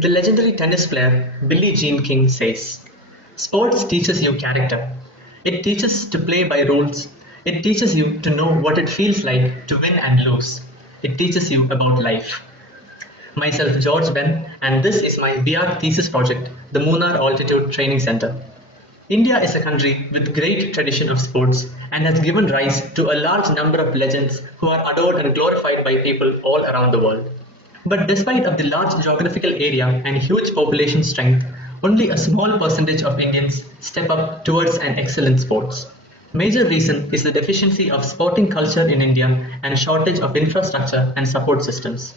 The legendary tennis player Billie Jean King says, "Sports teaches you character. It teaches to play by rules. It teaches you to know what it feels like to win and lose. It teaches you about life." Myself, George Ben, and this is my BR thesis project, the Munnar Altitude Training Center. India is a country with great tradition of sports and has given rise to a large number of legends who are adored and glorified by people all around the world. But despite of the large geographical area and huge population strength, only a small percentage of Indians step up towards an excellent sports. Major reason is the deficiency of sporting culture in India and shortage of infrastructure and support systems.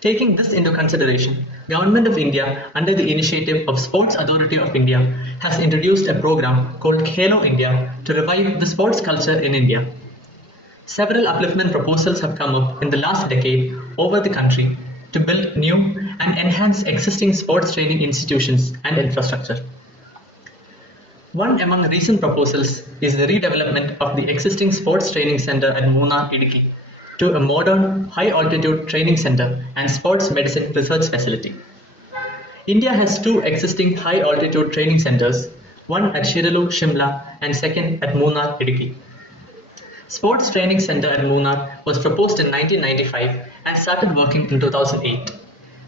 Taking this into consideration, Government of India, under the initiative of Sports Authority of India, has introduced a program called Khelo India to revive the sports culture in India. Several upliftment proposals have come up in the last decade over the country to build new and enhance existing sports training institutions and infrastructure. One among recent proposals is the redevelopment of the existing sports training center at Munnar, Idukki, to a modern, high-altitude training center and sports medicine research facility. India has two existing high-altitude training centers, one at Shiralur, Shimla, and second at Munnar, Idukki. Sports Training Center at Munnar was proposed in 1995 and started working in 2008.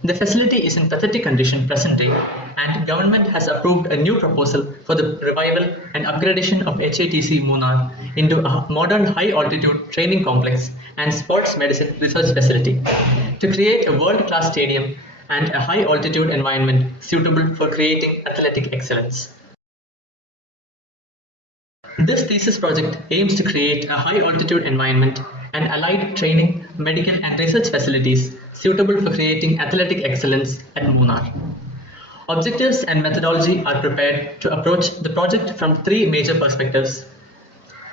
The facility is in pathetic condition present day, and government has approved a new proposal for the revival and upgradation of HATC Munnar into a modern high-altitude training complex and sports medicine research facility to create a world-class stadium and a high-altitude environment suitable for creating athletic excellence. This thesis project aims to create a high-altitude environment and allied training, medical and research facilities suitable for creating athletic excellence at Munnar. Objectives and methodology are prepared to approach the project from three major perspectives: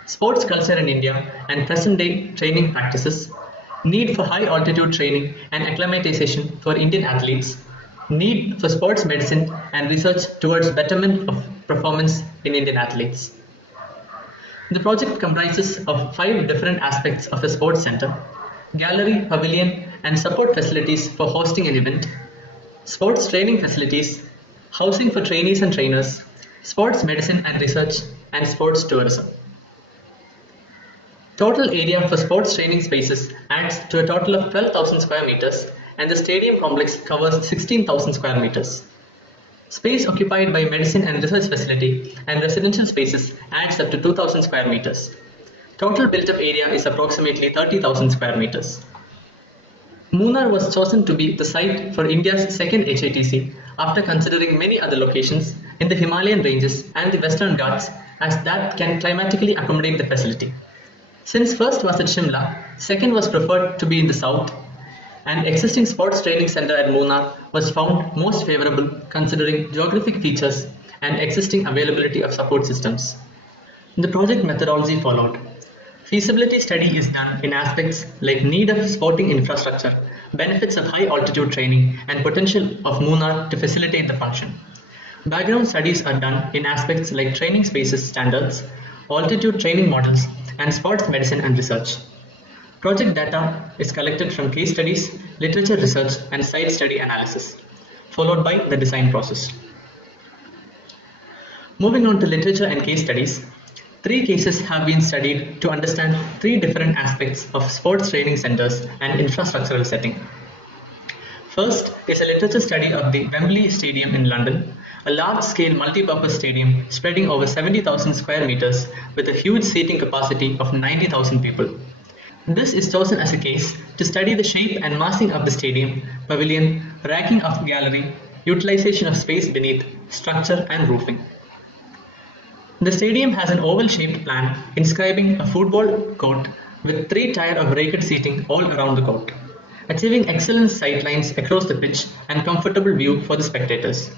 sports culture in India and present-day training practices, need for high-altitude training and acclimatization for Indian athletes, need for sports medicine and research towards betterment of performance in Indian athletes. The project comprises of 5 different aspects of the sports center: gallery, pavilion, and support facilities for hosting an event, sports training facilities, housing for trainees and trainers, sports medicine and research, and sports tourism. Total area for sports training spaces adds to a total of 12,000 square meters, and the stadium complex covers 16,000 square meters. Space occupied by medicine and research facility and residential spaces adds up to 2,000 square meters. Total built-up area is approximately 30,000 square meters. Munnar was chosen to be the site for India's second HATC after considering many other locations in the Himalayan ranges and the Western Ghats, as that can climatically accommodate the facility. Since first was at Shimla, second was preferred to be in the south, and existing sports training center at Munnar was found most favorable considering geographic features and existing availability of support systems. The project methodology followed. Feasibility study is done in aspects like need of sporting infrastructure, benefits of high altitude training, and potential of Munnar to facilitate the function. Background studies are done in aspects like training spaces standards, altitude training models, and sports medicine and research. Project data is collected from case studies, literature research, and site study analysis, followed by the design process. Moving on to literature and case studies, 3 cases have been studied to understand 3 different aspects of sports training centers and infrastructural setting. First is a literature study of the Wembley Stadium in London, a large-scale multi-purpose stadium spreading over 70,000 square meters with a huge seating capacity of 90,000 people. This is chosen as a case to study the shape and massing of the stadium, pavilion, racking of gallery, utilization of space beneath, structure and roofing. The stadium has an oval-shaped plan inscribing a football court with 3 tiers of racket seating all around the court, achieving excellent sight lines across the pitch and comfortable view for the spectators.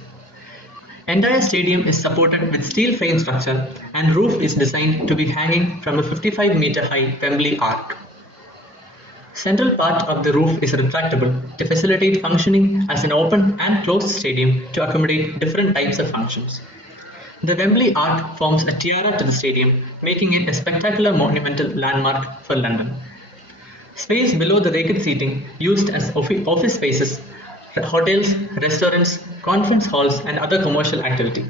Entire stadium is supported with steel frame structure, and roof is designed to be hanging from a 55-meter high Wembley arc. Central part of the roof is retractable to facilitate functioning as an open and closed stadium to accommodate different types of functions. The Wembley Arc forms a tiara to the stadium, making it a spectacular monumental landmark for London. Space below the racket seating, used as office spaces, hotels, restaurants, conference halls, and other commercial activity.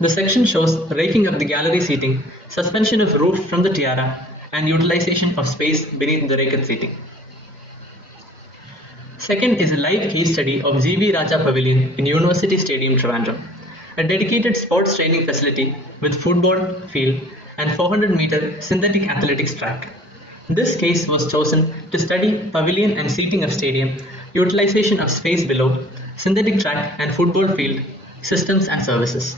The section shows raking of the gallery seating, suspension of roof from the tiara, and utilization of space beneath the raked seating. Second is a live case study of G.V. Raja Pavilion in University Stadium, Trivandrum, a dedicated sports training facility with football field and 400-meter synthetic athletics track. This case was chosen to study pavilion and seating of stadium, utilization of space below, synthetic track and football field, systems and services.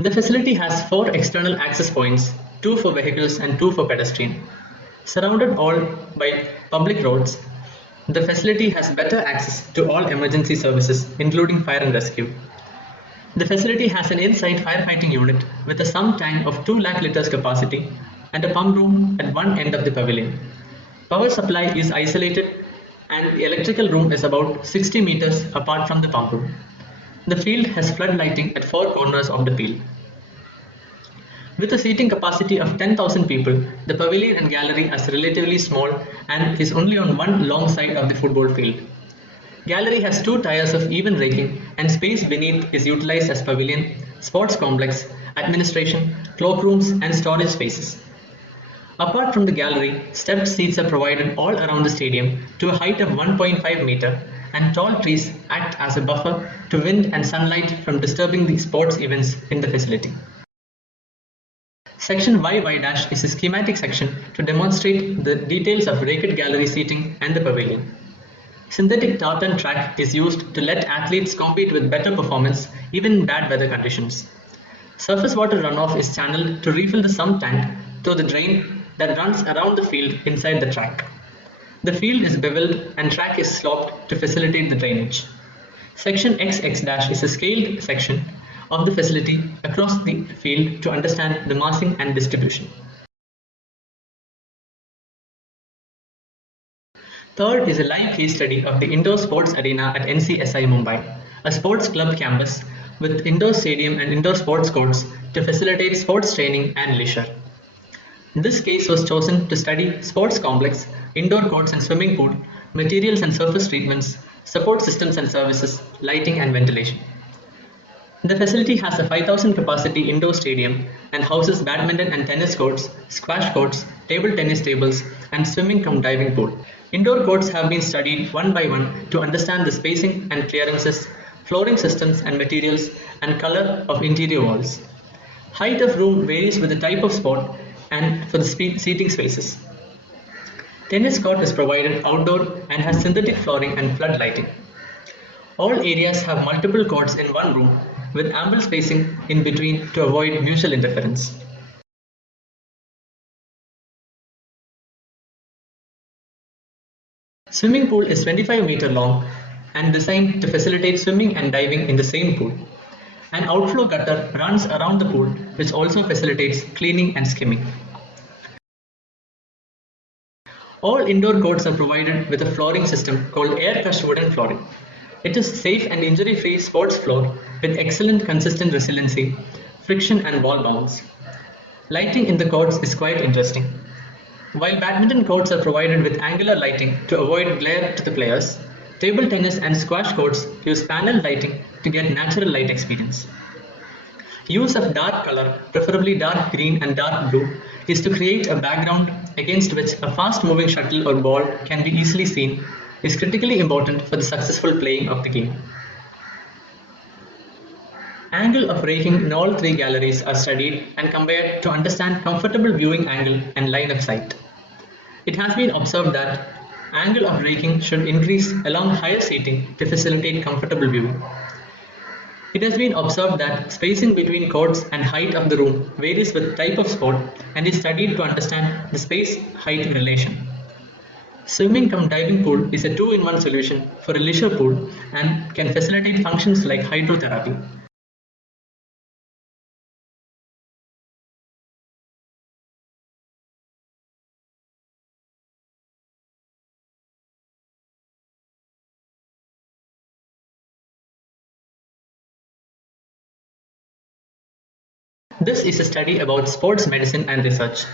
The facility has 4 external access points, 2 for vehicles and 2 for pedestrian. Surrounded all by public roads, the facility has better access to all emergency services, including fire and rescue. The facility has an inside firefighting unit with a sump tank of 2 lakh liters capacity and a pump room at one end of the pavilion. Power supply is isolated and the electrical room is about 60 meters apart from the pump room. The field has flood lighting at 4 corners of the field. With a seating capacity of 10,000 people, the pavilion and gallery are relatively small and is only on one long side of the football field. Gallery has 2 tiers of even raking and space beneath is utilized as pavilion, sports complex, administration, cloakrooms and storage spaces. Apart from the gallery, stepped seats are provided all around the stadium to a height of 1.5 meter and tall trees act as a buffer to wind and sunlight from disturbing the sports events in the facility. Section YY- is a schematic section to demonstrate the details of raked gallery seating and the pavilion. Synthetic tartan track is used to let athletes compete with better performance even in bad weather conditions. Surface water runoff is channeled to refill the sump tank through the drain that runs around the field inside the track. The field is beveled and track is sloped to facilitate the drainage. Section XX- is a scaled section of the facility across the field to understand the massing and distribution. Third is a live case study of the indoor sports arena at NCSI Mumbai, a sports club campus with indoor stadium and indoor sports courts to facilitate sports training and leisure. This case was chosen to study sports complex, indoor courts and swimming pool, materials and surface treatments, support systems and services, lighting and ventilation. The facility has a 5,000 capacity indoor stadium and houses badminton and tennis courts, squash courts, table tennis tables, and swimming cum diving pool. Indoor courts have been studied one by one to understand the spacing and clearances, flooring systems and materials, and color of interior walls. Height of room varies with the type of sport and for the seating spaces. Tennis court is provided outdoor and has synthetic flooring and flood lighting. All areas have multiple courts in one room with ample spacing in between to avoid mutual interference. Swimming pool is 25 meter long and designed to facilitate swimming and diving in the same pool. An outflow gutter runs around the pool which also facilitates cleaning and skimming. All indoor courts are provided with a flooring system called air-crushed wooden flooring. It is safe and injury-free sports floor with excellent consistent resiliency, friction and wall bounce. Lighting in the courts is quite interesting. While badminton courts are provided with angular lighting to avoid glare to the players, table tennis and squash courts use panel lighting to get natural light experience. Use of dark color, preferably dark green and dark blue, is to create a background against which a fast-moving shuttle or ball can be easily seen, is critically important for the successful playing of the game. Angle of raking in all 3 galleries are studied and compared to understand comfortable viewing angle and line of sight. It has been observed that angle of raking should increase along higher seating to facilitate comfortable viewing. It has been observed that spacing between courts and height of the room varies with type of sport and is studied to understand the space-height relation. Swimming cum diving pool is a 2-in-1 solution for a leisure pool and can facilitate functions like hydrotherapy. This is a study about sports medicine and research,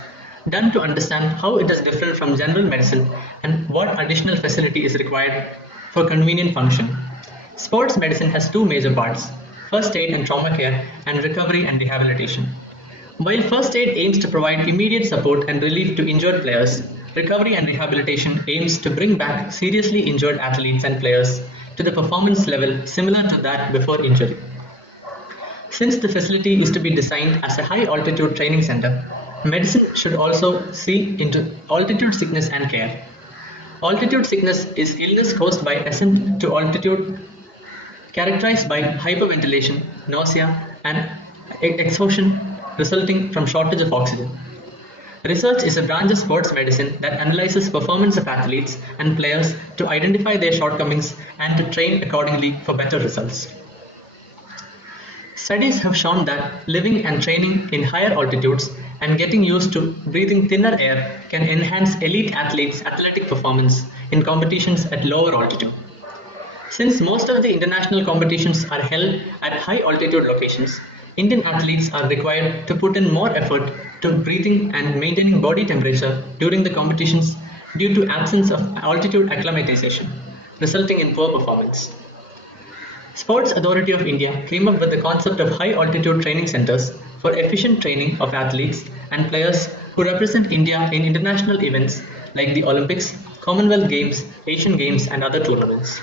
done to understand how it is different from general medicine and what additional facility is required for convenient function. Sports medicine has two major parts: first aid and trauma care, and recovery and rehabilitation. While first aid aims to provide immediate support and relief to injured players, recovery and rehabilitation aims to bring back seriously injured athletes and players to the performance level similar to that before injury. Since the facility is to be designed as a high altitude training center, medicine should also see into altitude sickness and care. Altitude sickness is illness caused by ascent to altitude characterized by hyperventilation, nausea, and exhaustion resulting from shortage of oxygen. Research is a branch of sports medicine that analyzes performance of athletes and players to identify their shortcomings and to train accordingly for better results. Studies have shown that living and training in higher altitudes and getting used to breathing thinner air can enhance elite athletes' athletic performance in competitions at lower altitude. Since most of the international competitions are held at high altitude locations, Indian athletes are required to put in more effort to breathing and maintaining body temperature during the competitions due to absence of altitude acclimatization, resulting in poor performance. Sports Authority of India came up with the concept of high altitude training centers for efficient training of athletes and players who represent India in international events like the Olympics, Commonwealth Games, Asian Games, and other tournaments.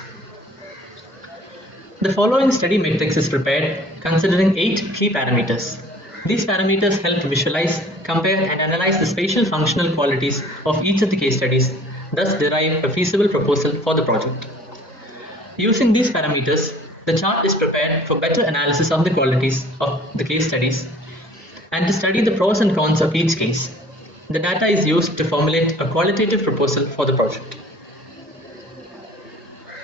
The following study matrix is prepared considering 8 key parameters. These parameters help visualize, compare, and analyze the spatial functional qualities of each of the case studies, thus derive a feasible proposal for the project. Using these parameters, the chart is prepared for better analysis of the qualities of the case studies and to study the pros and cons of each case. The data is used to formulate a qualitative proposal for the project.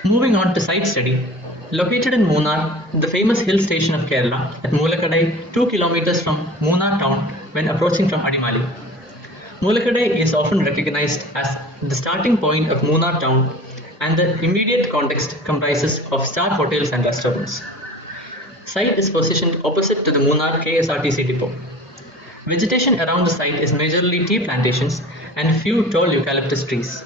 Moving on to site study. Located in Munnar, the famous hill station of Kerala at Moolakkadai, 2 kilometers from Munnar town when approaching from Adimali. Moolakkadai is often recognized as the starting point of Munnar town, and the immediate context comprises of star hotels and restaurants. Site is positioned opposite to the Munnar KSRTC depot. Vegetation around the site is majorly tea plantations and few tall eucalyptus trees.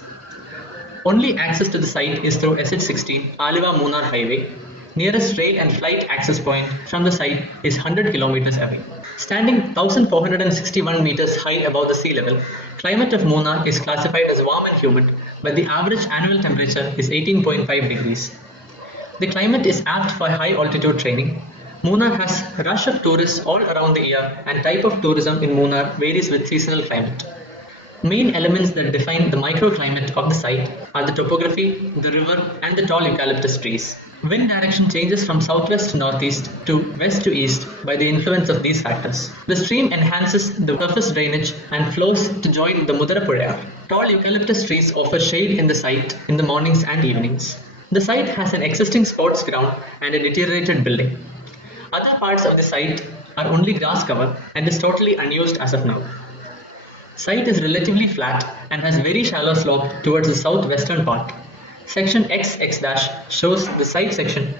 Only access to the site is through SH16 Aliva-Munnar highway. Nearest rail and flight access point from the site is 100 kilometers away. Standing 1461 meters high above the sea level, climate of Munnar is classified as warm and humid, but the average annual temperature is 18.5 degrees. The climate is apt for high altitude training. Munnar has a rush of tourists all around the year, and type of tourism in Munnar varies with seasonal climate. Main elements that define the microclimate of the site are the topography, the river, and the tall eucalyptus trees. Wind direction changes from southwest to northeast to west to east by the influence of these factors. The stream enhances the surface drainage and flows to join the Mudarapuzha. Tall eucalyptus trees offer shade in the site in the mornings and evenings. The site has an existing sports ground and a deteriorated building. Other parts of the site are only grass cover and is totally unused as of now. Site is relatively flat and has very shallow slope towards the southwestern part. Section XX- shows the site section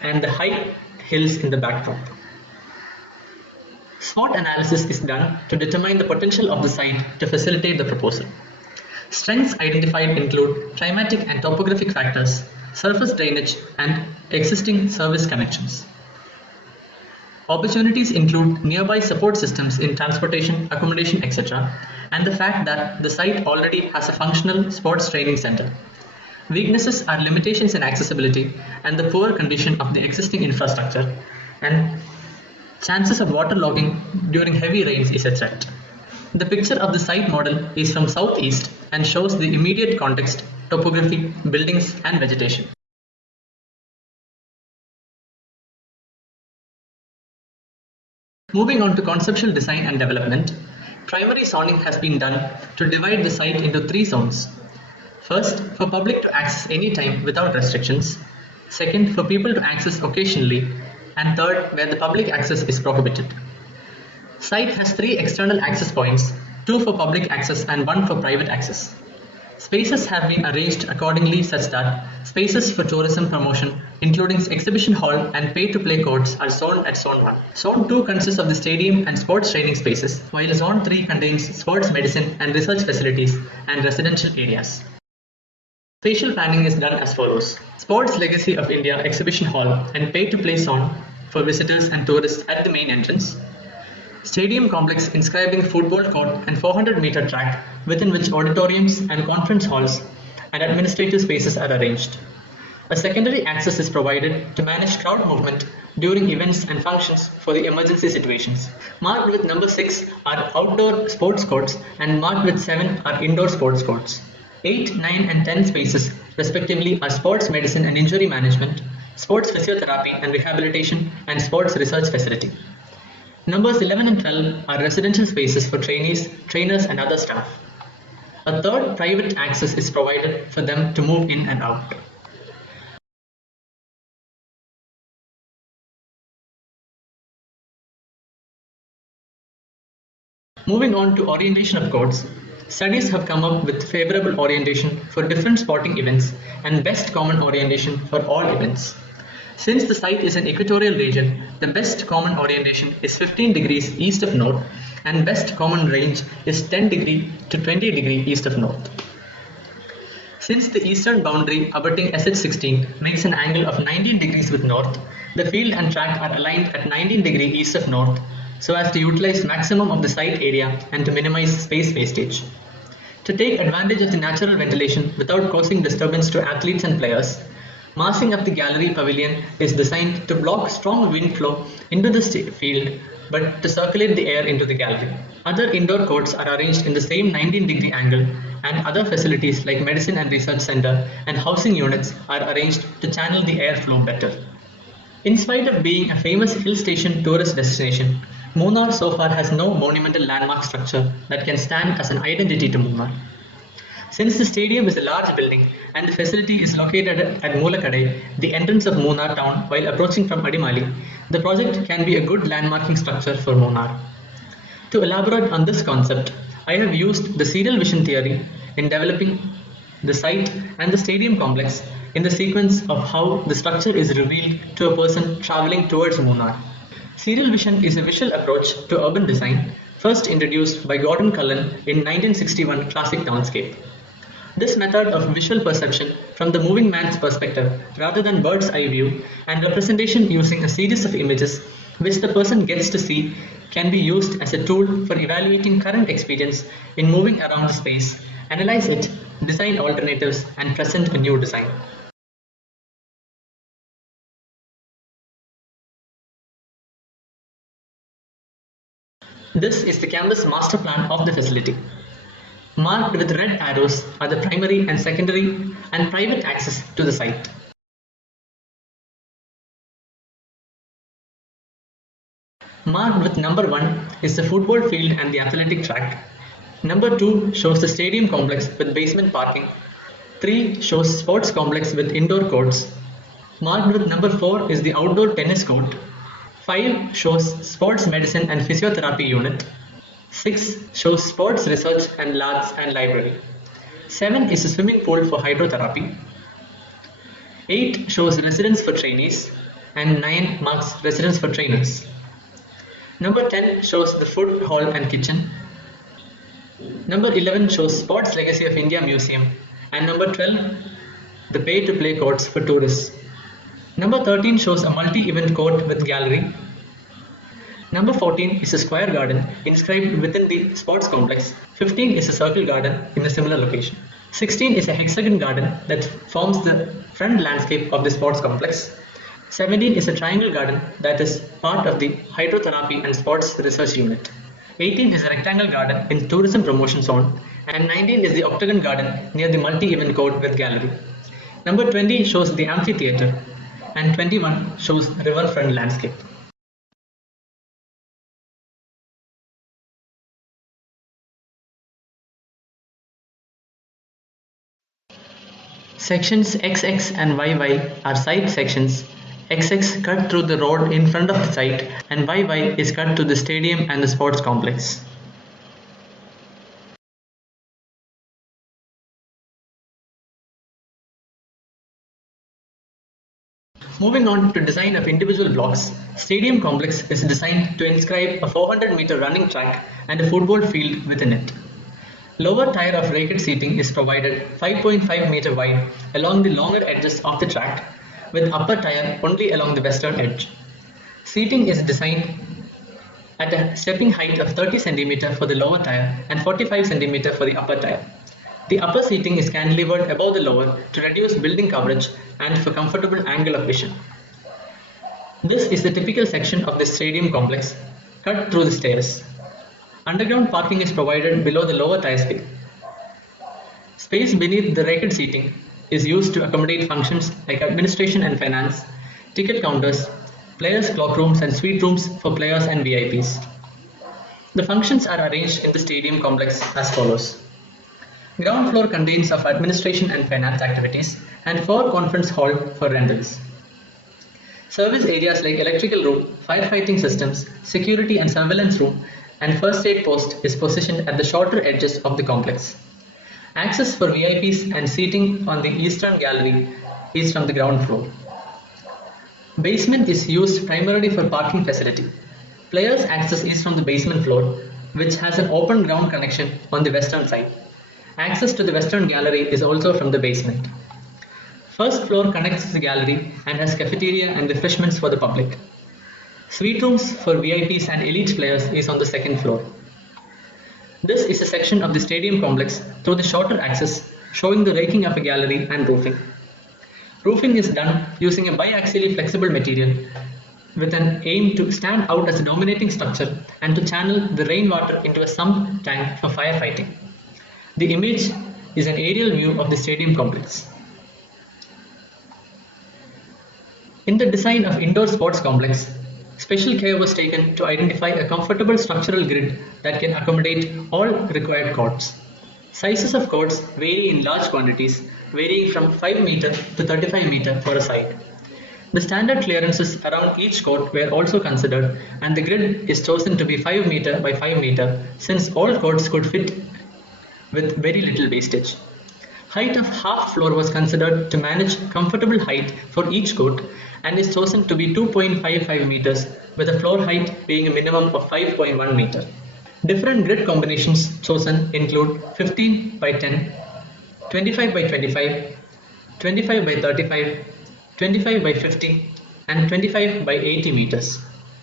and the high hills in the backdrop. SWOT analysis is done to determine the potential of the site to facilitate the proposal. Strengths identified include climatic and topographic factors, surface drainage, and existing service connections. Opportunities include nearby support systems in transportation, accommodation, etc., and the fact that the site already has a functional sports training center. Weaknesses are limitations in accessibility and the poor condition of the existing infrastructure, and chances of waterlogging during heavy rains is a threat. The picture of the site model is from southeast and shows the immediate context, topography, buildings, and vegetation. Moving on to conceptual design and development, primary zoning has been done to divide the site into 3 zones. First, for public to access anytime without restrictions. Second, for people to access occasionally. And third, where the public access is prohibited. Site has 3 external access points, 2 for public access and 1 for private access. Spaces have been arranged accordingly such that spaces for tourism promotion, including exhibition hall and pay-to-play courts, are zoned at Zone 1. Zone 2 consists of the stadium and sports training spaces, while Zone 3 contains sports medicine and research facilities and residential areas. Spatial planning is done as follows. Sports Legacy of India Exhibition Hall and pay-to-play zone for visitors and tourists at the main entrance. Stadium complex inscribing football court and 400-meter track within which auditoriums and conference halls and administrative spaces are arranged. A secondary access is provided to manage crowd movement during events and functions for the emergency situations. Marked with number 6 are outdoor sports courts and marked with 7 are indoor sports courts. 8, 9 and 10 spaces respectively are sports medicine and injury management, sports physiotherapy and rehabilitation and sports research facility. Numbers 11 and 12 are residential spaces for trainees, trainers and other staff. A third private access is provided for them to move in and out. Moving on to orientation of courts, studies have come up with favorable orientation for different sporting events and best common orientation for all events. Since the site is an equatorial region, the best common orientation is 15 degrees east of north and best common range is 10 degree to 20 degree east of north. Since the eastern boundary abutting SH16 makes an angle of 19 degrees with north, the field and track are aligned at 19 degree east of north so as to utilize maximum of the site area and to minimize space wastage. To take advantage of the natural ventilation without causing disturbance to athletes and players, massing up the gallery pavilion is designed to block strong wind flow into the field but to circulate the air into the gallery. Other indoor courts are arranged in the same 19-degree angle and other facilities like medicine and research center and housing units are arranged to channel the airflow better. In spite of being a famous hill station tourist destination, Munnar so far has no monumental landmark structure that can stand as an identity to Munnar. Since the stadium is a large building and the facility is located at Moolakkadai, the entrance of Munnar town while approaching from Adimali, the project can be a good landmarking structure for Munnar. To elaborate on this concept, I have used the serial vision theory in developing the site and the stadium complex in the sequence of how the structure is revealed to a person traveling towards Munnar. Serial vision is a visual approach to urban design first introduced by Gordon Cullen in 1961 classic townscape. This method of visual perception from the moving man's perspective rather than bird's eye view and representation using a series of images which the person gets to see can be used as a tool for evaluating current experience in moving around the space, analyze it, design alternatives and present a new design. This is the canvas master plan of the facility. Marked with red arrows are the primary and secondary and private access to the site. Marked with number 1 is the football field and the athletic track. Number 2 shows the stadium complex with basement parking. 3 shows sports complex with indoor courts. Marked with number 4 is the outdoor tennis court. 5 shows sports medicine and physiotherapy unit. 6 shows sports research and labs and library. 7 is a swimming pool for hydrotherapy. 8 shows residence for trainees and 9 marks residence for trainers. Number 10 shows the food hall and kitchen. Number 11 shows Sports Legacy of India Museum and number 12 the pay-to-play courts for tourists. Number 13 shows a multi-event court with gallery. Number 14 is a square garden inscribed within the sports complex. 15 is a circle garden in a similar location. 16 is a hexagon garden that forms the front landscape of the sports complex. 17 is a triangle garden that is part of the hydrotherapy and sports research unit. 18 is a rectangle garden in tourism promotion zone and 19 is the octagon garden near the multi-event court with gallery. Number 20 shows the amphitheatre and 21 shows riverfront landscape. Sections XX and YY are site sections. XX cut through the road in front of the site and YY is cut to the stadium and the sports complex. Moving on to design of individual blocks, stadium complex is designed to inscribe a 400-meter running track and a football field within it. Lower tier of racket seating is provided 5.5 meter wide along the longer edges of the track, with upper tier only along the western edge. Seating is designed at a stepping height of 30 cm for the lower tier and 45 cm for the upper tier. The upper seating is cantilevered above the lower to reduce building coverage and for comfortable angle of vision. This is the typical section of the stadium complex, cut through the stairs. Underground parking is provided below the lower tier space. Space beneath the racket seating is used to accommodate functions like administration and finance, ticket counters, players' clockrooms and suite rooms for players and VIPs. The functions are arranged in the stadium complex as follows. Ground floor contains of administration and finance activities and 4 conference hall for rentals. Service areas like electrical room, firefighting systems, security and surveillance room, and first aid post is positioned at the shorter edges of the complex. Access for VIPs and seating on the eastern gallery is from the ground floor. Basement is used primarily for parking facility. Players' access is from the basement floor, which has an open ground connection on the western side. Access to the western gallery is also from the basement. First floor connects to the gallery and has cafeteria and refreshments for the public. Suite rooms for VIPs and elite players is on the second floor. This is a section of the stadium complex through the shorter access, showing the raking of a gallery and roofing. Roofing is done using a biaxially flexible material with an aim to stand out as a dominating structure and to channel the rainwater into a sump tank for firefighting. The image is an aerial view of the stadium complex. In the design of indoor sports complex, special care was taken to identify a comfortable structural grid that can accommodate all required courts. Sizes of courts vary in large quantities, varying from 5 meter to 35 meter for a side. The standard clearances around each court were also considered, and the grid is chosen to be 5 meter by 5 meter since all courts could fit with very little wastage. Height of half floor was considered to manage comfortable height for each court and is chosen to be 2.55 meters, with the floor height being a minimum of 5.1 meter. Different grid combinations chosen include 15 by 10, 25 by 25, 25 by 35, 25 by 50, and 25 by 80 meters.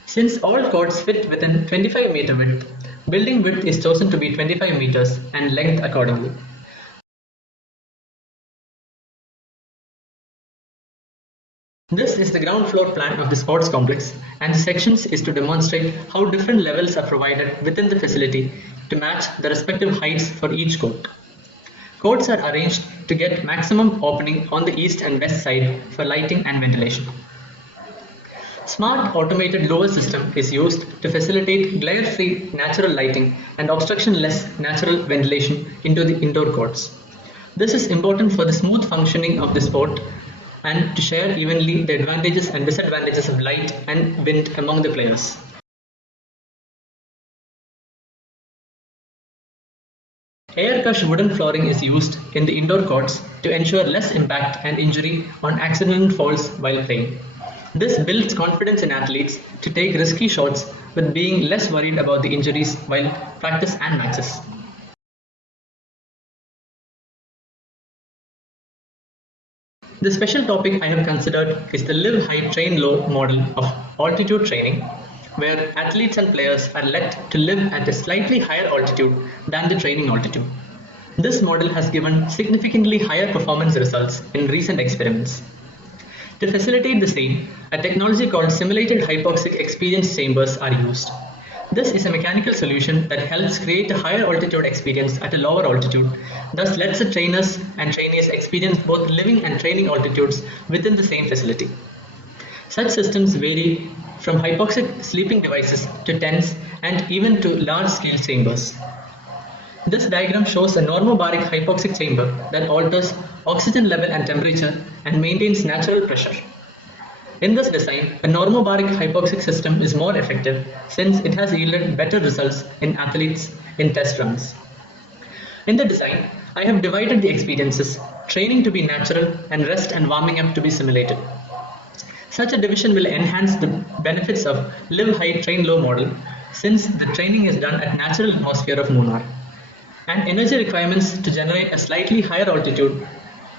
Since all courts fit within 25 meter width, building width is chosen to be 25 meters and length accordingly. This is the ground floor plan of the sports complex, and the sections is to demonstrate how different levels are provided within the facility to match the respective heights for each court. Courts are arranged to get maximum opening on the east and west side for lighting and ventilation. Smart automated lower system is used to facilitate glare-free natural lighting and obstruction-less natural ventilation into the indoor courts. This is important for the smooth functioning of the sport and to share evenly the advantages and disadvantages of light and wind among the players. Air-crushed wooden flooring is used in the indoor courts to ensure less impact and injury on accidental falls while playing. This builds confidence in athletes to take risky shots with being less worried about the injuries while practice and matches. The special topic I have considered is the live high train low model of altitude training, where athletes and players are let to live at a slightly higher altitude than the training altitude. This model has given significantly higher performance results in recent experiments. To facilitate the same, a technology called simulated hypoxic experience chambers are used. This is a mechanical solution that helps create a higher altitude experience at a lower altitude, thus lets the trainers and trainees experience both living and training altitudes within the same facility. Such systems vary from hypoxic sleeping devices to tents and even to large-scale chambers. This diagram shows a normobaric hypoxic chamber that alters oxygen level and temperature and maintains natural pressure. In this design, a normobaric hypoxic system is more effective since it has yielded better results in athletes in test runs. In the design, I have divided the experiences, training to be natural and rest and warming up to be simulated. Such a division will enhance the benefits of live high train low model since the training is done at natural atmosphere of Munnar. and energy requirements to generate a slightly higher altitude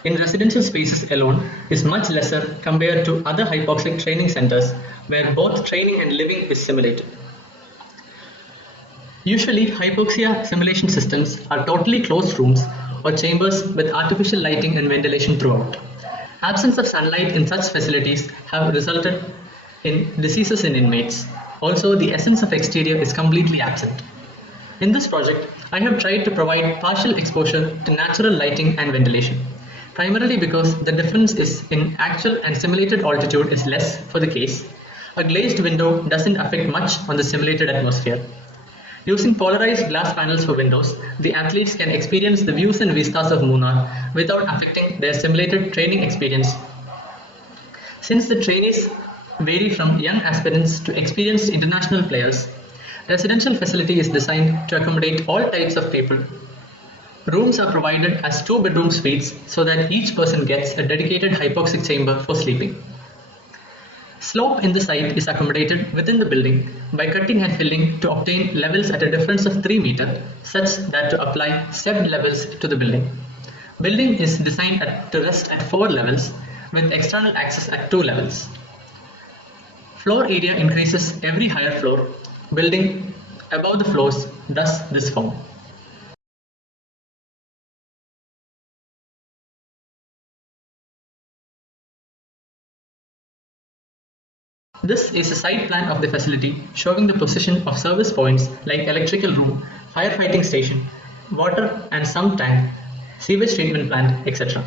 in residential spaces alone is much lesser compared to other hypoxic training centers where both training and living is simulated. Usually, hypoxia simulation systems are totally closed rooms or chambers with artificial lighting and ventilation throughout. Absence of sunlight in such facilities have resulted in diseases in inmates. Also, the essence of exterior is completely absent. In this project, I have tried to provide partial exposure to natural lighting and ventilation, primarily because the difference is in actual and simulated altitude is less for the case. A glazed window doesn't affect much on the simulated atmosphere. Using polarized glass panels for windows, the athletes can experience the views and vistas of Munnar without affecting their simulated training experience. Since the trainees vary from young aspirants to experienced international players, residential facility is designed to accommodate all types of people. Rooms are provided as 2-bedroom suites so that each person gets a dedicated hypoxic chamber for sleeping. Slope in the site is accommodated within the building by cutting and filling to obtain levels at a difference of 3 meters, such that to apply stepped levels to the building. Building is designed to rest at 4 levels with external access at 2 levels. Floor area increases every higher floor, building above the floors, thus this form. This is a site plan of the facility showing the position of service points like electrical room, firefighting station, water and sump tank, sewage treatment plant, etc.